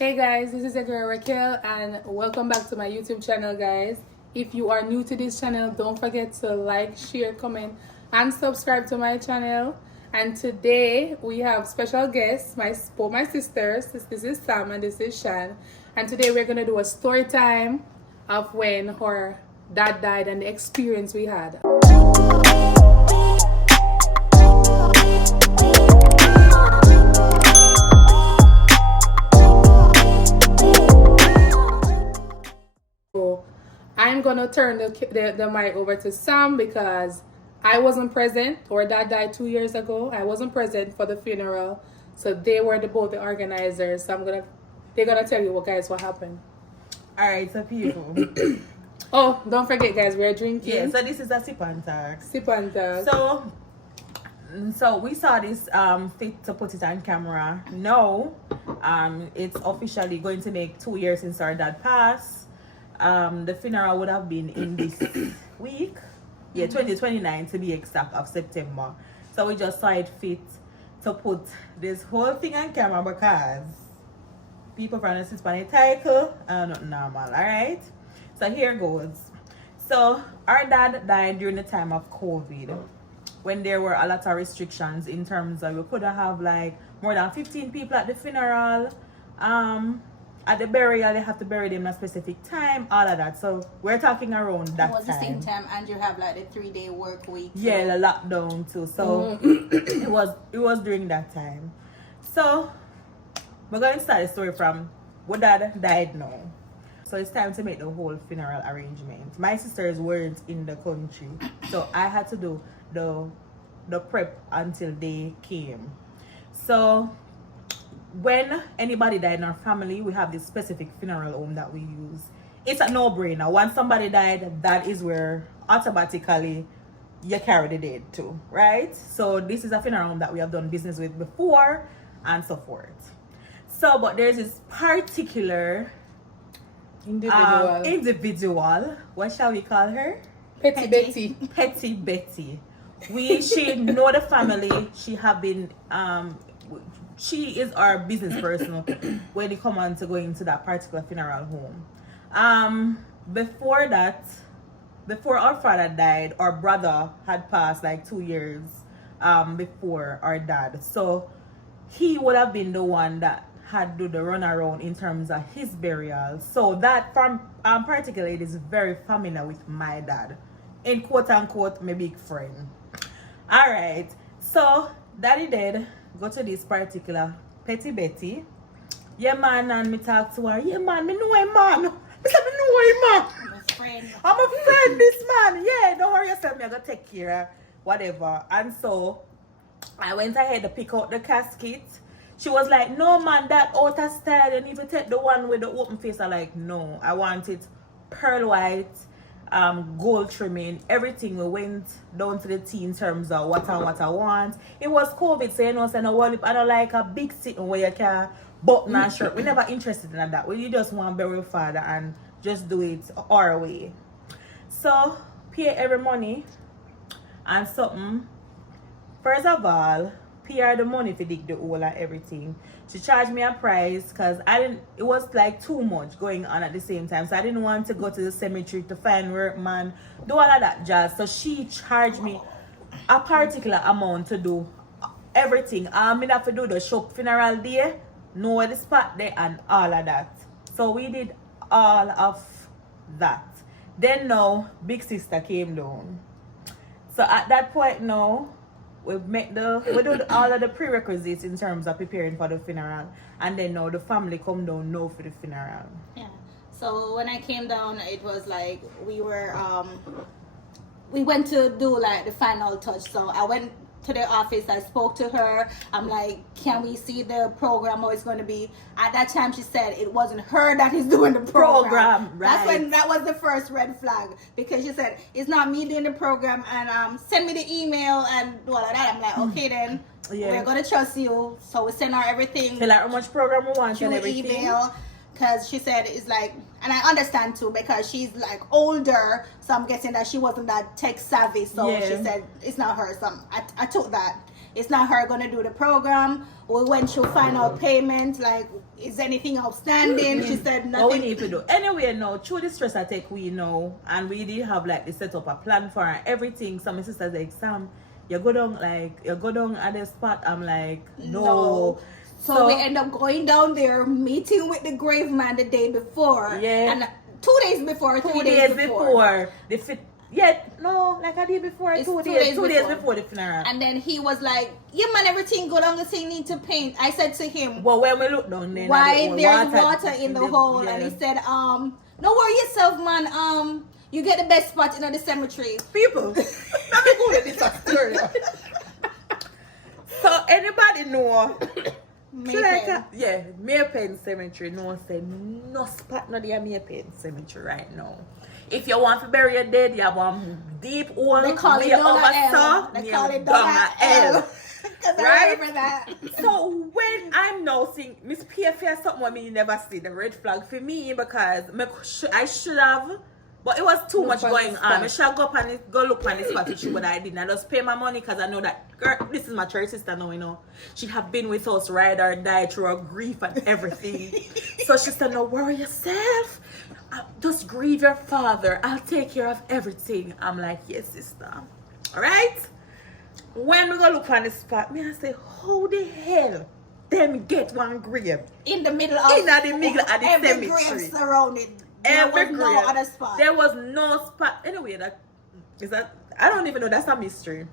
Hey guys, this is your girl Raquel and welcome back to my YouTube channel, guys. If you are new to this channel, don't forget to like, share, comment and subscribe to my channel. And today we have special guests, both my sisters. This is Sam and this is Shan. And today we're gonna do a story time of when her dad died and the experience we had. I'm gonna turn the mic over to Sam because I wasn't present. Our dad died 2 years ago. I wasn't present for the funeral, so they were both the organizers. So they're gonna tell you what happened. All right, so people. Oh, don't forget, guys, we're drinking. Yeah, so this is a sip and talk. Sip and talk. So we saw this fit to put it on camera. No, it's officially going to make 2 years since our dad passed. The funeral would have been in this week. Yeah, 2029 to be exact, of September. So we just saw it fit to put this whole thing on camera because people from the Hispanic title are not normal, alright? So here goes. So our dad died during the time of COVID, when there were a lot of restrictions in terms of we couldn't have like more than 15 people at the funeral. At the burial, they have to bury them in a specific time, all of that. So we're talking around that time. It was the same time, and you have like the 3-day work week. Yeah, the lockdown too. So it was during that time. So we're going to start the story from what dad died now. So it's time to make the whole funeral arrangement. My sisters weren't in the country, so I had to do the prep until they came. So when anybody died in our family, we have this specific funeral home that we use. It's a no-brainer. Once somebody died, that is where automatically you carry the dead to, right? So this is a funeral home that we have done business with before and so forth. So, but there's this particular individual, what shall we call her? Petty Betty. Petty Betty. She know the family. She have been she is our business person when it come on to going to that particular funeral home. Before our father died, our brother had passed like 2 years before our dad. So he would have been the one that had do the runaround in terms of his burial. So that particularly is very familiar with my dad. In quote unquote, my big friend. Alright. So daddy did go to this particular Petty Betty. Yeah, man, and me talk to her. Yeah, man, me know him, man. Me say me know him, man. I'm a friend, this man. Yeah, don't worry yourself, me I gotta take care of whatever. And so I went ahead to pick out the casket. She was like, no, man, that out of style. You need to take the one with the open face. I'm like, no, I want it pearl white, gold trimming, everything. We went down to the T in terms of what I want. It was COVID, so you know, I don't like a big sitting where you can button and shirt. We never interested in that. We just want to bury your father and just do it our way. So pay every money and something. First of all, pay her the money to dig the hole and everything. She charged me a price because it was like too much going on at the same time. So I didn't want to go to the cemetery to find workman, do all of that jazz. So she charged me a particular amount to do everything. I have to do the shop funeral day, know the spot there and all of that. So we did all of that. Then now, big sister came down. So at that point now, we do all of the prerequisites in terms of preparing for the funeral, and then now the family come down now for the funeral. Yeah. So when I came down, it was like we went to do like the final touch. So I went to the office, I spoke to her. I'm like, can we see the program, how it's going to be? At that time she said it wasn't her that is doing the program. Right. That was the first red flag, because she said it's not me doing the program, and send me the email and all of that. I'm like, okay then, we're going to trust you. So we send her everything. Tell her how much program we want and everything. Email. Because she said it's like, and I understand too, because she's like older, so I'm guessing that she wasn't that tech savvy. So she said it's not her. So I took that. it's not her gonna do the program. We went through final payment, like, is anything outstanding? She said nothing. What we need to do. Anyway, no, through the stress I take, we know, and we did have like the set up a plan for her, everything. So my sister's like, Sam, you go down at the spot. I'm like, no. So we end up going down there, meeting with the grave man the day before. Yeah. And 2 days before, 3 2 days days before. Like a day before, It's 2 2 days before the funeral. And then he was like, yeah man, everything good, only thing need to paint. I said to him, well, when we look down there, why there's water in the hole? Yeah. And he said, don't worry yourself, man. You get the best spot in the cemetery. People, let me go with this story. So anybody know? Maypen Cemetery. No, say no spot not there Maypen Cemetery right now. If you want to bury your dead, you have one deep hole. They call it Donga L. They call it Donga L. Right? That. So when I'm now seeing Miss PFA something what me never see the red flag for me because I should have, but it was too much going on. I should go look on this spot issue, but I didn't. I just pay my money because I know that girl, this is my church sister now, you know. She have been with us ride or die through her grief and everything. So she said, no worry yourself. Just grieve your father. I'll take care of everything. I'm like, yes, sister. All right? When we go look on the spot, me I say, how the hell them get one grave in the middle of the every cemetery? Grave surrounded. Every there was grave. no other spot. There was no spot. Anyway, I don't even know. That's a mystery.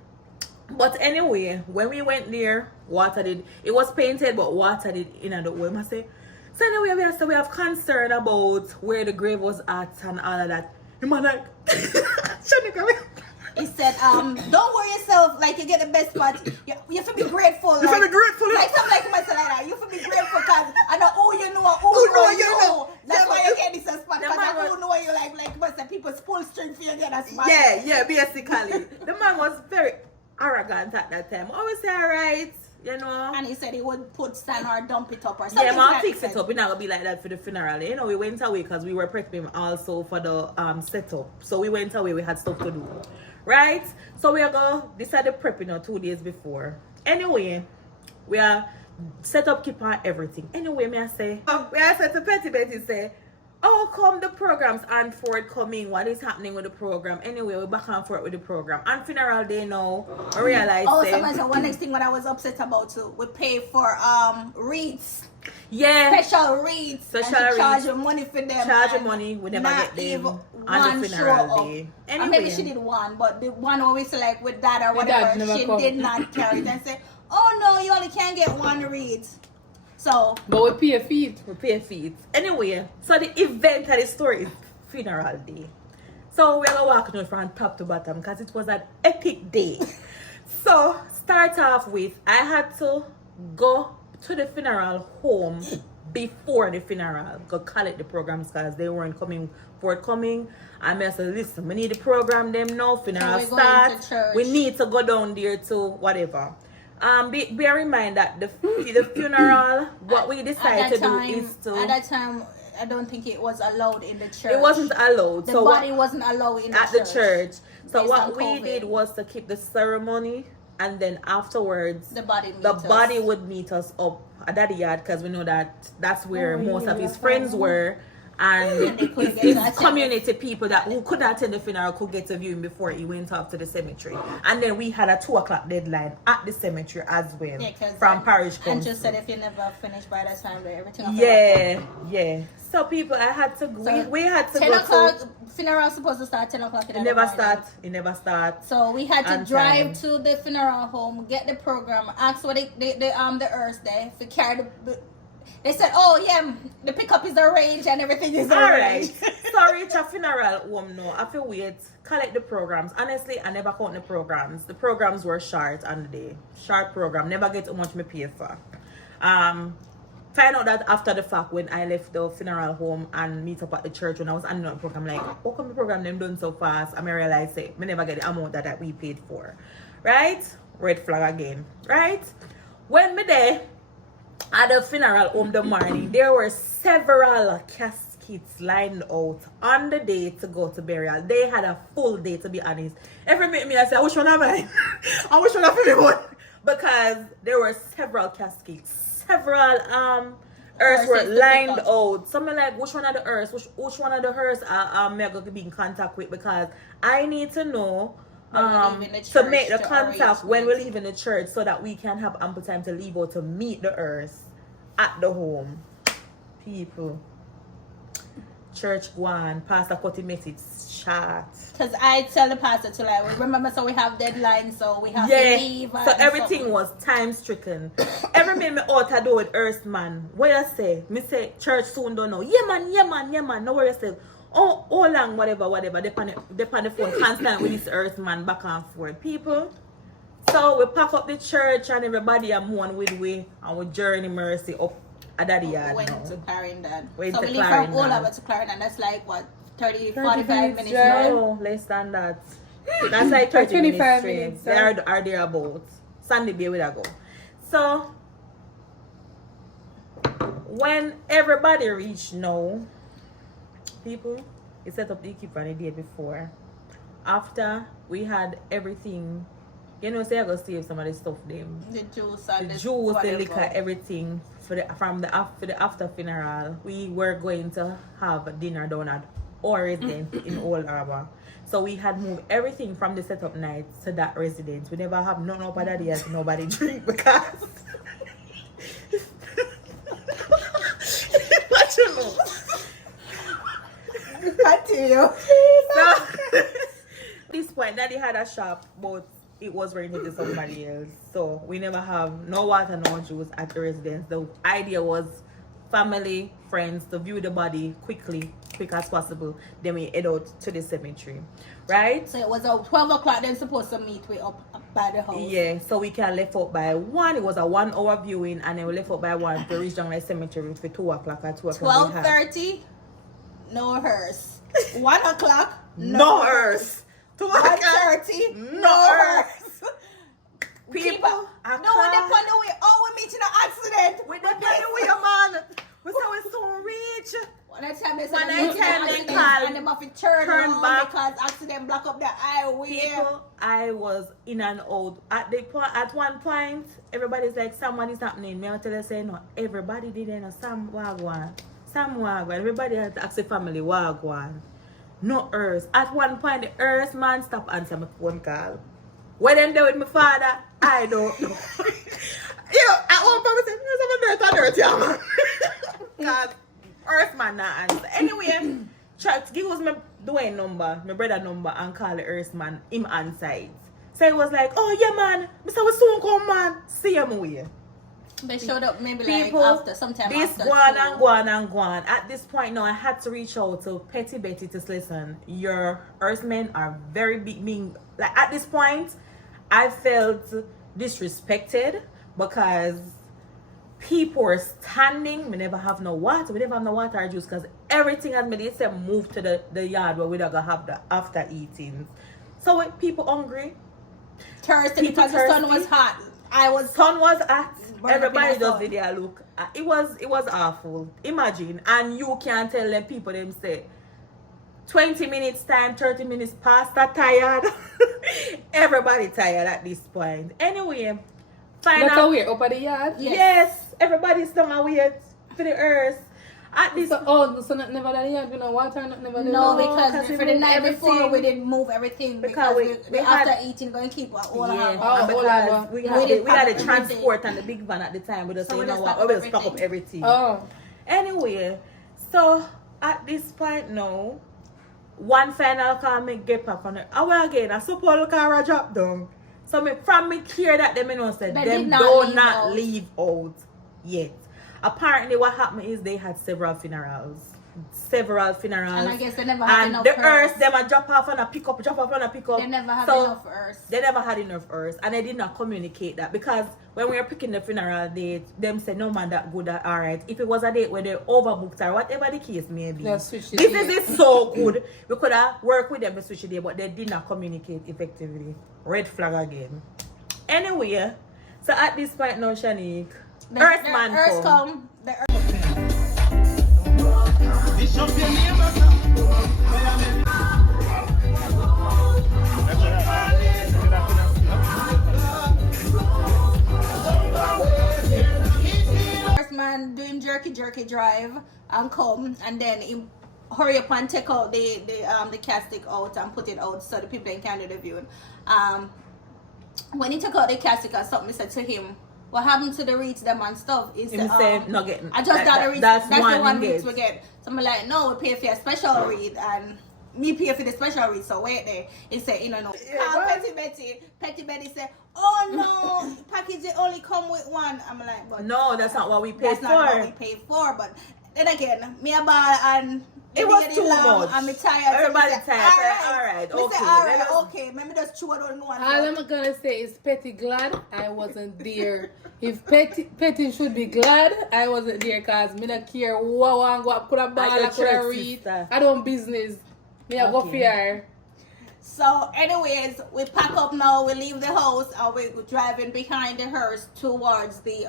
But anyway, when we went there, it was painted, but water did in the way. I say. So anyway, we have concern about where the grave was at and all of that. You man like, he said, don't worry yourself, like you get the best spot. You have to be grateful. You have to be grateful. Like something like myself like that. You have to be grateful because I know who you know, who know you know. That's why you get this spot. Because I who know you like must have people pull string for you get that spot. Yeah, basically. The man was very arrogant at that time. Always say alright. You know, and he said he would put sand or dump it up or something. Yeah, I'll fix it up. It's not gonna be like that for the funeral. You know, we went away because we were prepping also for the setup. So we went away. We had stuff to do, right? So we are gonna decide the prepping 2 days before. Anyway, we are set up, keep on everything. Anyway, me I say, we are set to Petty Betty say, how come the programs aren't forthcoming? What is happening with the program? Anyway, we're back and forth with the program. And funeral day now, I realized. So one next thing what I was upset about too, we pay for wreaths. Yeah. Special wreaths. Charge you money for them. Charge you money, we never get them on the funeral day. Anyway. Or maybe she did one, but the one always like with dad or whatever, she did not carry it and say, oh no, you only can get one wreath. So, but we pay a fee. Anyway, so the event of the story is funeral day. So we're gonna walk from top to bottom because it was an epic day. So start off with I had to go to the funeral home before the funeral. Go collect the programs because they weren't forthcoming. And I said, listen, we need the program them now. Funeral start. We need to go down there to whatever. Bear in mind that the funeral, what we decided to do is to. At that time, I don't think it was allowed in the church. It wasn't allowed. The body wasn't allowed in the church. So what we did was to keep the ceremony, and then afterwards, the body would meet us up at that yard because we know that that's where most of his friends were. And his community people who could not attend the funeral could get a viewing before he went off to the cemetery. And then we had a 2 o'clock deadline at the cemetery as well from parish council. And just said if you never finish by that time, everything. Yeah. So people, I had to. We had to 10 go o'clock. Funeral supposed to start 10 o'clock. It never start. So we had to drive to the funeral home, get the program, ask what the earth there if we carry the. They said, oh yeah, the pickup is arranged and everything is arranged. Sorry, it's a funeral home no. I feel weird. Collect the programs. Honestly, I never count the programs. The programs were short on the day. Short program. Never get how much me pay for. Find out that after the fact when I left the funeral home and meet up at the church when I was on the program, like, how come the program them done so fast? And I realized say, me never get the amount that we paid for. Right? Red flag again. Right? When me there at the funeral home the morning, there were several caskets lined out on the day to go to burial. They had a full day, to be honest. Every minute me I say, which one am I? And which one am I? because there were several caskets, several earths were lined out. So I'm like, which one of the earths, which one of the earths am I going to be in contact with? Because I need to know to make the contact when we leave in the church so that we can have ample time to leave out to meet the earth at the home. People. Church one, pastor cut him message short. Because I tell the pastor to like, remember, so we have deadlines, so we have to leave. So everything was time stricken. Every minute me out to do with earth man. What you say? Me say church soon don't know. Yeah man. No worry yourself. Oh long, whatever. They on the phone constant with this earth man back and forth. People. So we pack up the church and everybody are one with we and we journey mercy up at the yard. Went to Clarendon. So we leave from Olava to Clarendon. That's like what? 45 minutes drive? No, less than that. That's like 30 minutes straight. They are thereabouts. Sunday Bay we go. So when everybody reached now, people, we set up the equipment the day before. After we had everything, you know, say I go save some of the stuff them. The juice and the liquor, everything for the after funeral. We were going to have dinner down at our residence in Old Harbour. So we had moved everything from the setup night to that residence. We never have none of that day as nobody drink because continue. So this point Daddy had a shop but it was rented to somebody else. So we never have no water, no juice at the residence. The idea was family, friends to view the body quick as possible. Then we head out to the cemetery. Right? So it was 12 o'clock then supposed to meet we up by the house. Yeah, so we can left out by 1. It was a 1 hour viewing and then we left out by 1 to reach down the cemetery for 2 o'clock at 2 o'clock. 12:30, no hearse. 1 o'clock, no hearse. 1:30, no hearse. People, no, they put the way. Oh, we meet in an accident. We don't know where your man. We saw it so reach. One time they call and they must turn back because accident block up the highway. People, I was in and out. At one point, everybody's like, somebody's happening. Me, I tell you, say no. Everybody didn't know. Some wagwan. Everybody had to ask the family wagwan. No earth. At one point, the earth man stopped answering my phone call. When them there with my father, I don't know. At one point, I said, "There's a dirt, man." Because earth man not answer. Anyway, try to give us my Dwayne number, my brother number, and call the earth man. Him answer. So it was like, "Oh yeah, man. Mr. We soon come, man. See him away." They showed up maybe people, like after sometime this after. Go on. At this point now, I had to reach out to Petty Betty to listen. Your earthmen are very big. Like at this point, I felt disrespected because people were standing. We never have no water. We never have no water or juice because everything has made it move to the yard where we don't have the after eating. So when people hungry, thirsty because the sun was hot. Sun was hot. Everybody just did their look. It was awful. Imagine, and you can't tell them people them say 20 minutes time, 30 minutes past that tired. Everybody tired at this point. Anyway, final. But we're up at the yard. Yes, everybody's still away for the earth. At this so not never that yard, you know, water not never. No, because for the night before we didn't move everything because we after eating going to keep all because we had a transport and the big van at the time. We just say, you know what, we will stock up everything. Oh. Anyway, so at this point now, one final car me get back on it. Hour again, I suppose the car drop down. So me from me hear that them know said them do not leave out yet. Apparently what happened is they had several funerals. And I guess they never had enough the earth, them a drop off and a pick up. They never had enough earth. They never had enough earth. And they did not communicate that. Because when we were picking the funeral date, them said, no man that good, alright. If it was a date where they overbooked or whatever the case may be. This is so good. We could have worked with them to switch the day, but they did not communicate effectively. Red flag again. Anyway, so at this point now, Shanique, Earth come. The earth. Cherokee Drive and come, and then he hurry up and take out the castic out and put it out so the people can do the viewing. When he took out the castic or something, said to him, what happened to the reads them and stuff? He said, not getting. I just got the reads. That's the one reads we get. So I'm like, no, we pay for a special read, and me pay for the special read. So wait there. He said, you know, no. Petty Betty said, oh no, package it only come with one. I'm like, but no, that's not what we paid for. That's not what we paid for. But then again, me a ball and it was too much. I'm tired. Everybody tired. Alright, okay. Okay. Maybe just chew on one. All I'm gonna say is Petty glad I wasn't there. If Petty should be glad I wasn't there, cause me not care what I go put a ball, I could read. Sister. I don't business. Me I go fear. So, anyways, we pack up now. We leave the house and we're driving behind the hearse towards the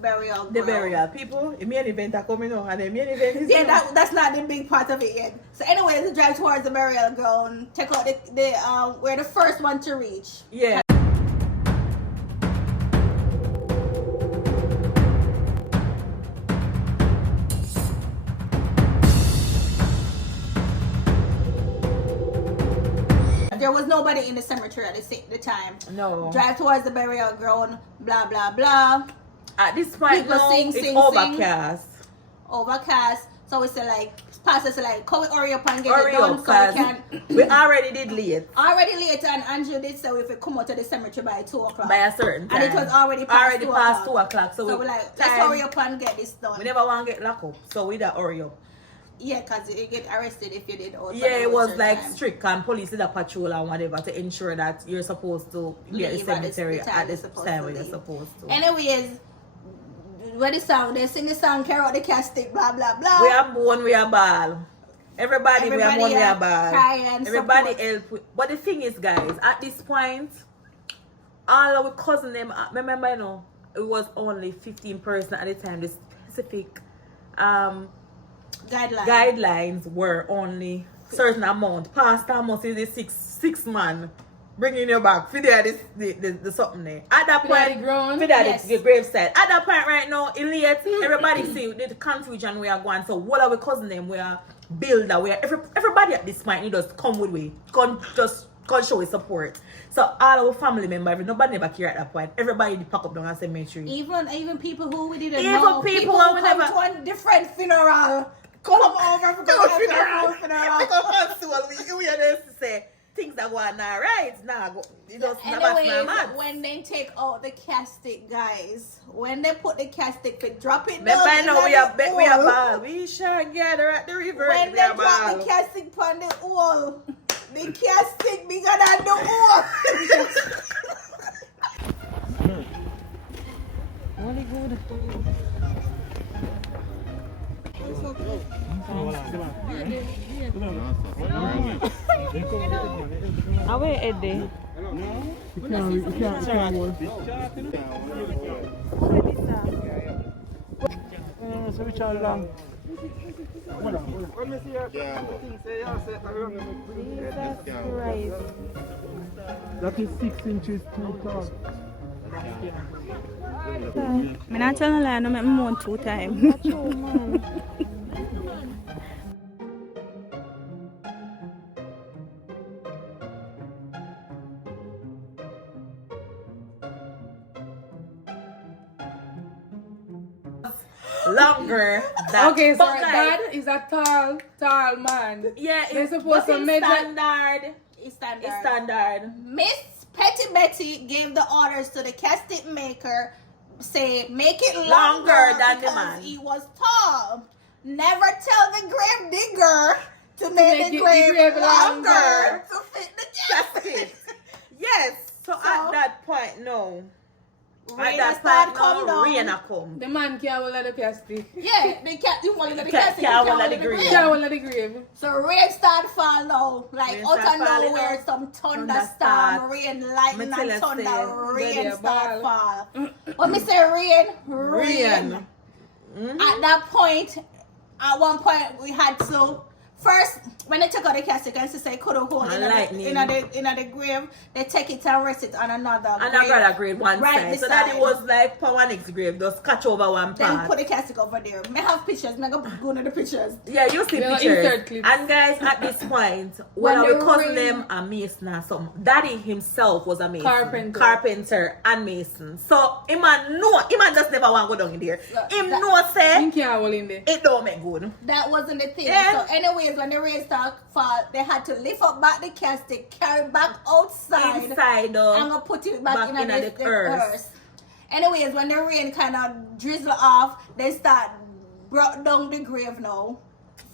burial ground. The burial people. The main event are coming on, and the main event is that's not the big part of it yet. So, anyways, we drive towards the burial ground. Check out we're the first one to reach. Yeah. There was nobody in the cemetery at the time. No. Drive towards the burial ground, blah, blah, blah. At this point, people it's overcast. Overcast. So we say like, Pastor say like, can we hurry up and get hurry it done up, so we can... We already did late. Already late, and Andrew did say if we come out of the cemetery by 2 o'clock. By a certain time. And it was already past 2 o'clock. So we're like, let's hurry up and get this done. We never want to get locked up, so we da hurry up. Yeah, because you get arrested if you did all. Yeah, it was like strict, and police did a patrol and whatever to ensure that you're supposed to be at the cemetery at the time when you're supposed to. Anyways, what the song? They sing the song, carry out the casket, blah blah blah. We are born, we are ball. Everybody we are born, we are ball. Everybody help. But the thing is, guys, at this point, all our cousin them, remember, you know, it was only 15 person at the time. The specific guidelines were only certain amount. Pastor must is the six man bringing you back. For the something there. At that point, for the graveside. At that point right now, in late, everybody see the confusion we are going. So what are we cousin them? We are builder. We are everybody at this point. He just come with we. Just show his support. So all our family members, nobody never care at that point. Everybody pack up down the cemetery. Even people who we didn't even know. People who never to a different funeral. Come over for the funeral. We are there to say things that were not right. Nah, you just anyways, when they take out the casket, guys, when they put the casket, they drop it down. I know we are ball. We shall gather at the river. When they drop the casket on the wall, the casket bigger than the wall. Really good. Away Eddie. You can't so which are long? When me see her, that is 6 inches too tall. I'm not telling you, I'm on 2 times. Longer than okay, so dad is a tall man. Yeah, it's supposed to measure standard. It's standard. It's standard. Miss Petty Betty gave the orders to the casket maker, say make it longer than the man. He was tall. Never tell the grave digger to make the grave longer to fit the casket. Yes. So at that point, no. Rain come. The man can't let the casket. Yeah, the cat. You want to let the casket. Can't let the grave. Can't let the grave. So rain start fall now, like out of nowhere, some thunderstorm, rain, lightning, and thunder. Rain start fall. When me say rain. At that point, at one point we had to First, when they took out the casket, and she say could have hold in the grave, they take it and rest it on another grave one side. So that it was like for one next grave, just catch over one part. Then put the casket over there. May have pictures, may go to the pictures. Yeah, you see pictures. And guys, at this point, when we cousin them a mason or something, daddy himself was a mason. Carpenter and mason. So him man just never want to go down in there. Him know say it don't make good. That wasn't the thing. Yeah. So anyways, when the rain started fall, they had to lift up back the casket, carry back outside, and go put it back in the earth. Anyways, when the rain kind of drizzle off, they start brought down the grave now.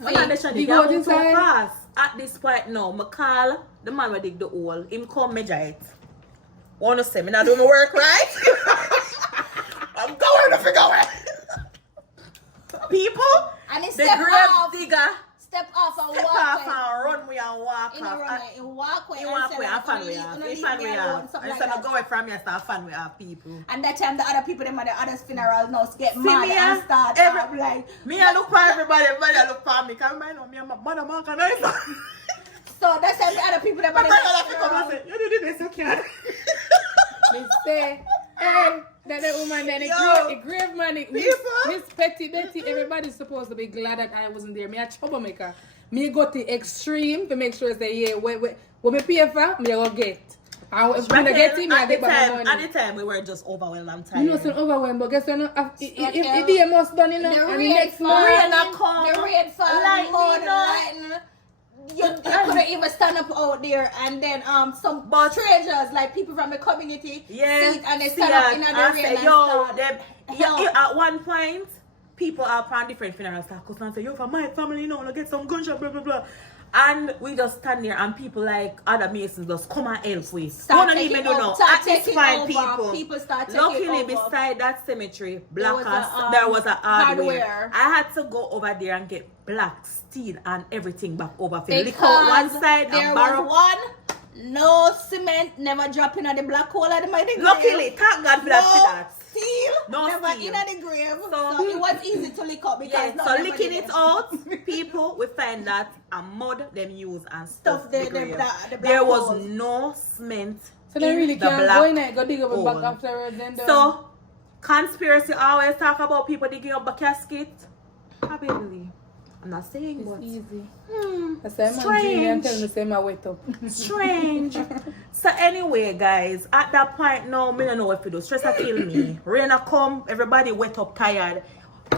They go too fast. At this point now, I call the man who dig the hole. Him come measure it. Wanna say me not doing my work right? I'm going to figure it. People, and the grave digger step off and step walk off and run way and walk off. In walk way and fan way off. If fan way off. Instead of going from here, start fan way off people. And that time the other people them at the other's funeral now get mad and start like me I look for everybody I look for me. Cause I know me and my mother man can I. So that's time the other people them at the funeral. You do this, you can't. They say, hey, that the woman, then the grave man, Miss Petty Betty, everybody's supposed to be glad that I wasn't there. Me a troublemaker. Me go to extreme to make sure say, yeah, what me pay for, me go get. And if I get it, me I get back my money. At the time, we were just overwhelmed and tired. You know, so overwhelmed, but guess what? If the must done, you know, the and the next month, the rain fall, lightning. You couldn't even stand up out there, and then some strangers, like people from the community, see it and they stand up in the rain. At one point, people are from different funerals and say, yo, for my family, you know, get some gunshot, blah, blah, blah. And we just stand there and people like other masons just come and help with. Don't even know. At this point, people start taking over. Luckily, beside that cemetery, there was a hardware. I had to go over there and get black steel and everything back over for lick out one side and borrow one. No cement, never dropping on the black hole at the mighty grave. Luckily, thank God for that. Steel, never in the grave. So it was easy to lick up because so licking it out, people we find that a mud them use and stuff the grave. There was no cement. So they really can't go in it, go dig up a back afterwards. So conspiracy always talk about people digging up a casket. Probably. I'm not saying it's but easy. Strange. Strange. So anyway, guys, at that point now, me don't know what to do. Stress kill me. Rain come, everybody wet up, tired.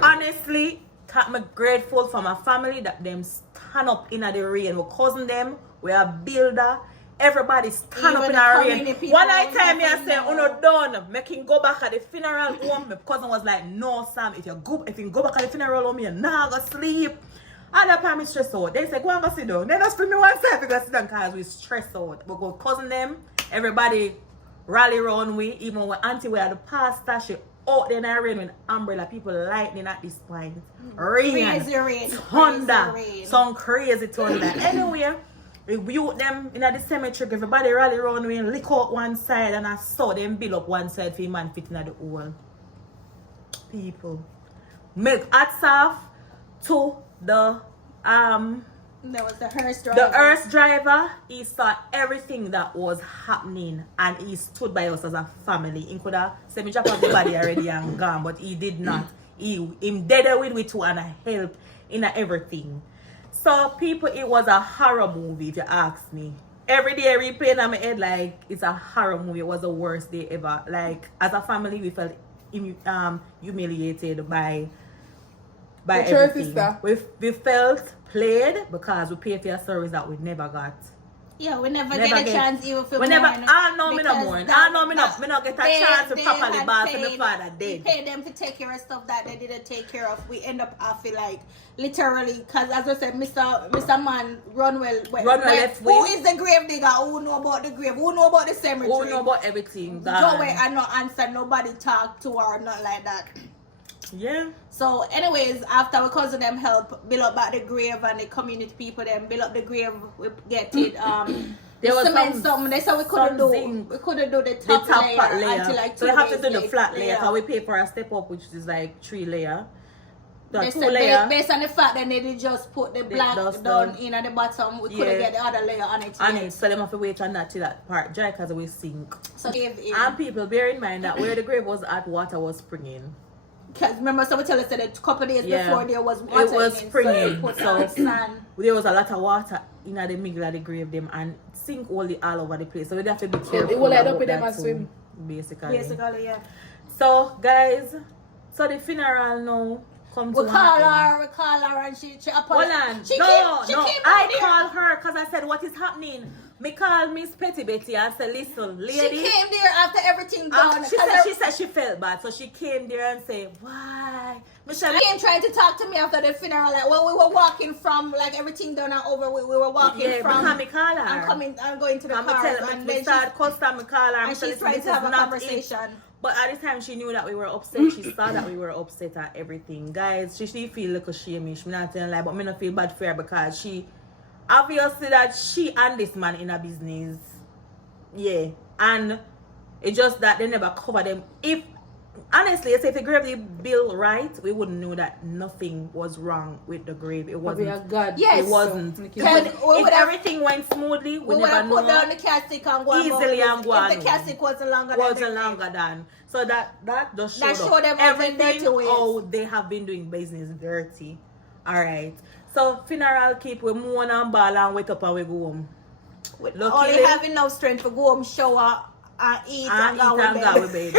Honestly, I'm grateful for my family that them stand up in the rain. We cousin them, we are builder. Everybody stand up in the rain. One night time I say, "Uno done, making go back at the funeral home." My cousin was like, "No, Sam, if you go back at the funeral home, you're not gonna sleep." And that time I stress out. They say, "Go and go sit down." They just put me one side because sit down because we stress out. We go cousin them. Everybody rally around we. Even when auntie we had the pastor, she out there in the rain with umbrella. People lightning at this point. Rain, thunder, some crazy thunder. Anyway. We built them in the cemetery, everybody rally around me and lick out one side and I saw them build up one side for a man fitting at the hole. People. Make hats off to the there was the hearse driver. The hearse driver, he saw everything that was happening and he stood by us as a family. He could have said me drop off the body already and gone, but he did not. Him dead with me too and I helped in everything. So people, it was a horror movie if you ask me. Every day I replay in my head like it's a horror movie. It was the worst day ever. Like as a family we felt humiliated by everything. We felt played because we paid for a service that we never got. Yeah, we never get a chance even for me no mourn. I know me not get a chance to properly boss and my father dead. We paid them to take care of stuff that they didn't take care of. We end up after like literally because as I said, Mr. Man Runwell left. Who is the grave digger? Who know about the grave? Who know about the cemetery? Who know about everything? Go away and not answer. Nobody talk to her, not like that. Yeah. So anyways, after we cousin them help build up back the grave and the community people them build up the grave, we get it there was something they said we couldn't do the top layer until like 2 so we have to do the days flat layer because we pay for a step up which is like 3 layer. The They two said layer. based on the fact that they did just put the black dust down down. in at the bottom, we Yeah. couldn't get the other layer on it. On yet. it, so they have to wait on that till that part dry because we sink. So give in. And people, bear in mind that where the grave was at, water was springing. Because remember, someone tell us that a couple days Yeah. before there was water It was in it, springing, so, they put so sand. there was a lot of water in the middle of the grave them and sink all over the place. So we have to be careful. it will end up about with them that and too, swim. Basically. Basically, yeah. So guys, so the funeral now come to We call her, and she Hold on. She No, came I down there. called her because I said, what is happening? Me call Miss Petty Betty and said, listen, lady. She came there after everything done. She said she felt bad, so she came there and said, why? Michelle, She came trying to talk to me after the funeral. Like, when we were walking from, like, everything done and over, we were walking yeah, from. because me call her. I'm going to the And car. me start custom, me call her. and she's trying to have a conversation. But at the time, she knew that we were upset. She saw that we were upset at everything. Guys, she feel like a shame-ish. Me not telling lie, but me not feel bad for her because she obviously that she and this man in a business. Yeah. And it's just that they never cover them. If honestly, if the grave the bill right, we wouldn't know that nothing was wrong with the grave. It But we wasn't. are God. Yes. It wasn't. So, If everything went smoothly, we We would never have put know. down the castic and go Easily and go on. If the castic wasn't longer than. So that just showed, That showed them all the everything dirty ways. how they have been doing business dirty. Alright. So funeral keep we mourn and ball and wake up and we go home. Only having enough strength to go home, shower, and eat and go with bed.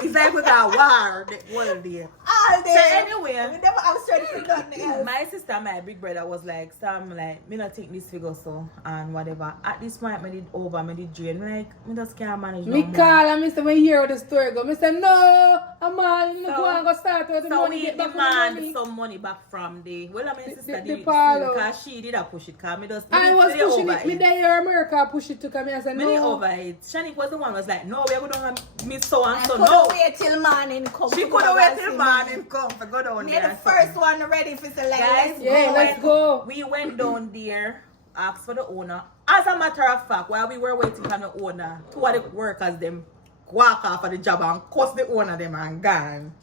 It's like we got war the whole day. all day. So anyway, we never have strength for nothing else. my sister, my big brother was like, Sam, like, me not take this figure so and whatever. At this point, me did drain. Me like, me just can't manage no Me more. call and me say, when you hear how the story go, me say, no, I'm on, So- go and go start with the So money, we get back the demand money. some money back from the I mean sister the did it parlor. because she did a push it because me just I was me pushing over it, me there America push it to come here, I said, Me did no. over it. Shanique was the one was like, no, we are going to have me so and I so. couldn't No. wait till morning come. She to could have go waited and till see morning come for go down Me there. the and first something. one ready for say like, Guys, let's go. We went down there, asked for the owner. As a matter of fact, while we were waiting for the owner, two of the workers them walk off of the job and cuss the owner them and gone.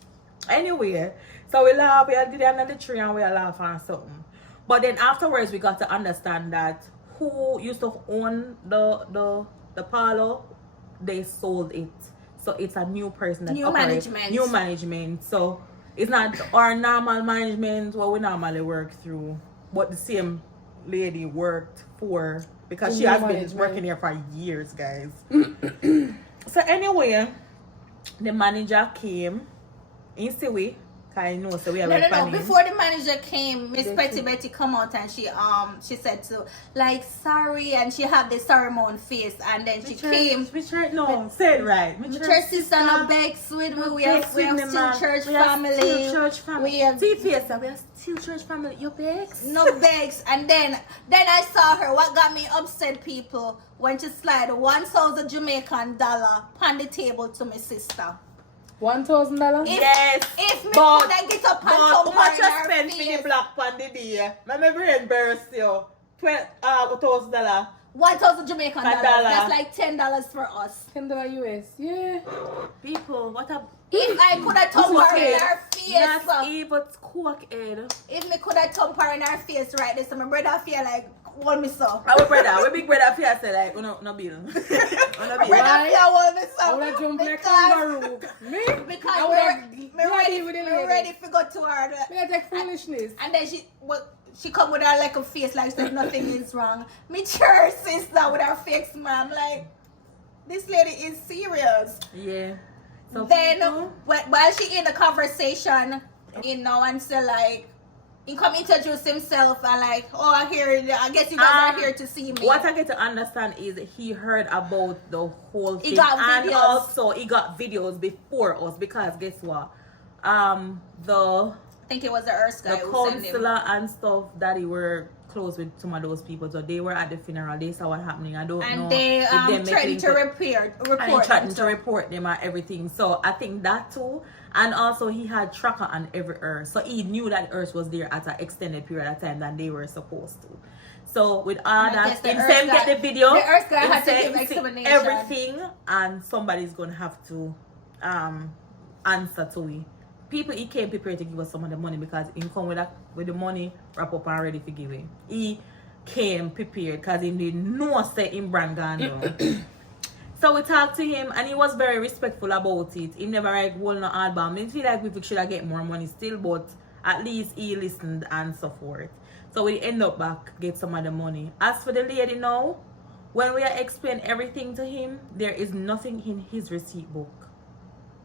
Anyway, so we laugh, we did another tree and we laugh and something. But then afterwards we got to understand that who used to own the parlor, they sold it. So it's a new person that New operates. management. New management. So it's not our normal management what we normally work through. But the same lady worked for because she New has been management. working here for years, guys. So anyway, the manager came in Siwi. I know, so we are No. Before the manager came, Miss They Petty took- Betty come out and she said to like sorry, and she had the sorry moan face, and then she came. No, said right. My church sister no begs with me. We are still church family. Still church family. We are See, face, we are still church family. Your begs? no begs. And then I saw her. What got me upset, people, when she slide 1,000 Jamaican dollar on the table to my sister. $1,000? Yes. If me But- could get up and But how thump much her you in her spend for the face. black pan the day? My brain burst you. $1,000. 1,000 Jamaican dollars. $1. That's like $10 for us. $10 US. Yeah. People, what a... If I could have thump her in her face, Not even cokehead. if me could have thump her in her face right this, so my brother feel like hold me so. Our big brother Pierre said like, no bill. No bill. Brother feel hold me so. I would have jumped like Because- kangaroo. Me? Because I would me have ready, with the me lady. ready to go to her. Me I take foolishness. And then she come with her like a face like said nothing is wrong. Me church sister with her fake smile. I'm like, this lady is serious. Yeah. So Then people- while she in the conversation, and so like he come introduce himself and like, oh, I guess you guys are here to see me. What I get to understand is he heard about the whole He thing, got and videos. also he got videos before us because guess what? The I think it was the Earth guy who sent him. counselor and stuff that he were close with some of those people, so they were at the funeral. They saw what happening. I don't know. And they if them threatened making to report and threatened to them. report them and everything. So I think that too. And also he had tracker on every earth. So he knew that earth was there at an extended period of time than they were supposed to. So with all And I guess that, the him Earth saying guy- get the video, the Earth guy him had to say give him see explanation. everything, and somebody's gonna have to answer to it. people he came prepared to give us some of the money because he come with the money wrap up and ready for giving. He came prepared because he didn't know say in brand gone down. So we talked to him and he was very respectful about it. He never like hold no hard bomb. I feel like we should have get more money still, but at least he listened and so forth. So we end up back get some of the money. As for the lady now, when we explain everything to him, there is nothing in his receipt book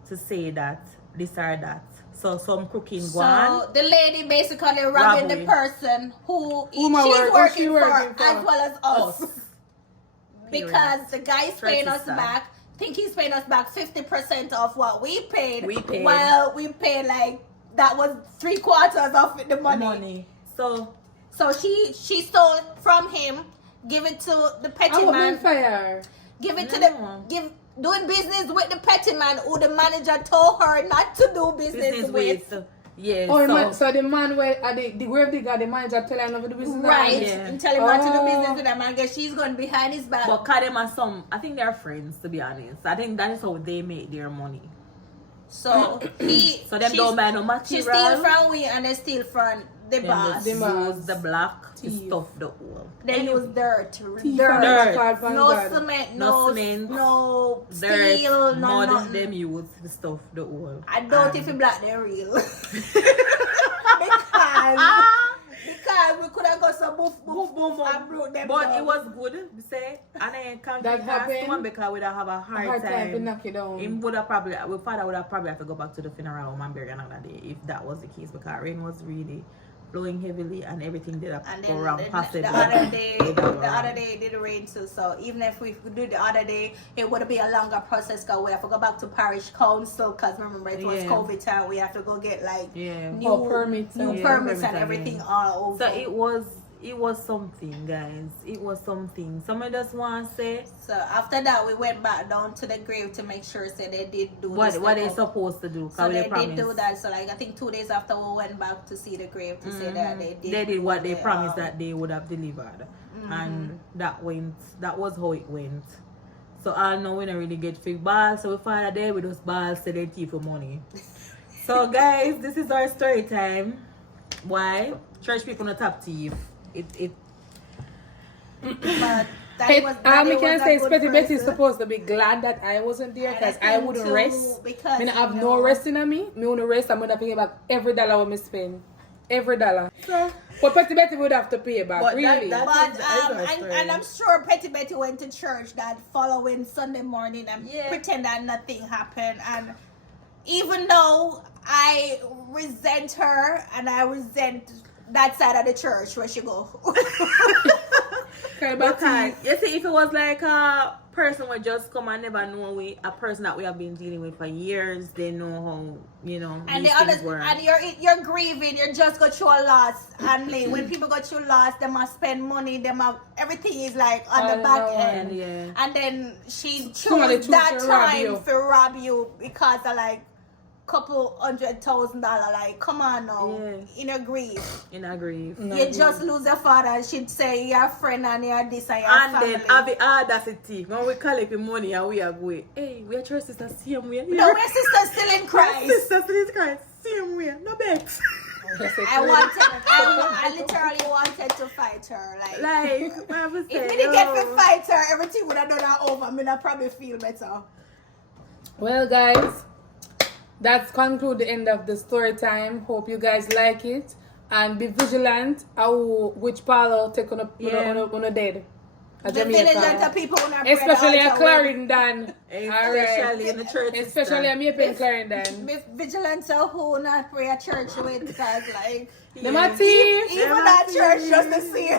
to say that this or that. So some cooking So one. the lady basically robbing the person who she's she working for as well as us. Because the guy's paying us back. Think he's paying us back 50% of what we paid. Well, we paid like that was 3/4 of the money. So she stole from him, give it to the petty man. Give it to doing business with the petty man who the manager told her not to do business with. Yes. Oh, so the man where the grave digger, the manager tell him not to do business. Right. And tell him not to do business with that man because she's going behind his back. But them are I think they're friends, to be honest. I think that is how they make their money. So so them don't buy no material. She steal from we and they steal from the boss. The black to stuff the oil. They use dirt. No cement, no steel, mud. nothing. Them use the stuff the oil. I don't if you black they're real. because we could have got some boom and broke them. But down. it was good, say, and I can't that happened because we would have a hard time to knock it down. Him would have probably, my father would have probably have to go back to the funeral home and bury another day if that was the case because rain was really blowing heavily and everything did go wrong. The other day it did rain too. So even if we could do the other day, it would be a longer process because we have to go back to parish council because remember it was COVID time. We have to go get like new permits and everything all over. So it was something, guys. It was something. Somebody just want to say. So after that, we went back down to the grave to make sure they did do what they supposed to do. So they did do that. So like I think 2 days after we went back to see the grave to say that they did what they promised that they would have delivered, and that was how it went. So I know we don't really get fake balls. So we find a day with those balls so they thief for money. So guys, this is our story time. Why church people not tap thief? But I can say Petty Betty is supposed to be glad that I wasn't there because I wouldn't rest. Because I have no resting on me. Me wouldn't rest. I'm gonna pay back every dollar we spend. Every dollar. So, but Petty Betty would have to pay back, really. And I'm sure Petty Betty went to church that following Sunday morning and pretend that nothing happened. And even though I resent her and I resent that side of the church where she go. You see, if it was like a person would just come and never know a person that we have been dealing with for years, they know how, and these things work. And you're grieving, you just go through a loss. And when people go through loss, they must spend money, everything is like on the back end. And then she chose that time to rob you because of like couple $100,000. Like, come on now. In a grief. You just lose your father and she'd say you're a friend and you're this and your family. And then I'll be audacity. When we collect the money and we are going, hey, we are church sisters same way. No, we're sisters still in Christ. Sisters still in Christ. Same way. No bet. I literally wanted to fight her. Like what I was saying, if we didn't get to fight her, everything would have done her over. I mean, I probably feel better. Well, guys, that's conclude the end of the story time. Hope you guys like it and be vigilant. Which parlor take on a dead. Be vigilant of people who are especially at Clarendon. Especially in the church. Especially at me in Clarendon. Be vigilant of who not pray at church with because like even that church just the same.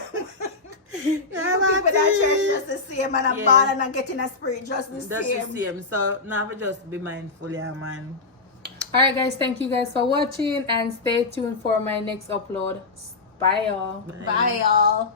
People that church just the same and a ball and getting a spirit just the same. So now we just be mindful, man. Alright guys, thank you guys for watching and stay tuned for my next upload. Bye y'all. Bye y'all.